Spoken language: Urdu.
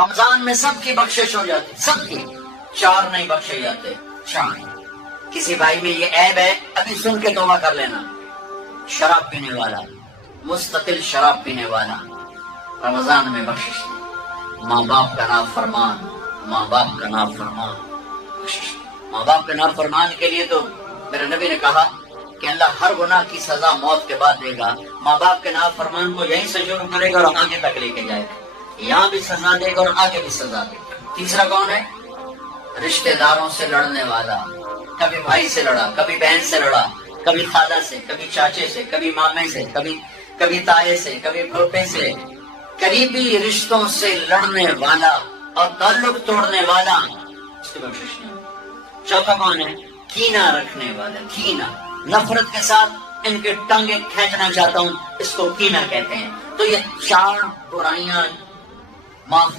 رمضان میں سب کی بخشش ہو جاتی، سب کی، 4 نہیں بخشے جاتے، 4۔ کسی بھائی میں یہ عیب ہے ابھی سن کے توبہ کر لینا، شراب پینے والا، مستقل شراب پینے والا، رمضان میں بخشش نہیں۔ ماں باپ کا نافرمان، ماں باپ کا نافرمان، بخشش۔ ماں باپ کے نافرمان کے لیے تو میرے نبی نے کہا کہ اللہ ہر گناہ کی سزا موت کے بعد دے گا۔ ماں باپ کے نافرمان کو یہیں سے شروع کرے گا اور آگے تک لے کے جائے گا، یہاں بھی سزا دے گا اور آگے بھی سزا دے گا۔ تیسرا کون ہے؟ رشتہ داروں سے لڑنے والا، کبھی بھائی سے لڑا، کبھی بہن سے لڑا، کبھی خالہ سے، کبھی چاچے سے، کبھی مامے سے، کبھی تائے سے، کبھی پھوپھے سے، قریبی رشتوں سے لڑنے والا اور تعلق توڑنے والا، اس کی بخشش نہیں۔ چوتھا کون ہے؟ کینہ رکھنے والا، کینہ، نفرت کے ساتھ ان کے ٹانگیں کھینچنا چاہتا ہوں، اس کو کینہ کہتے ہیں۔ تو یہ 4 برائیاں معاف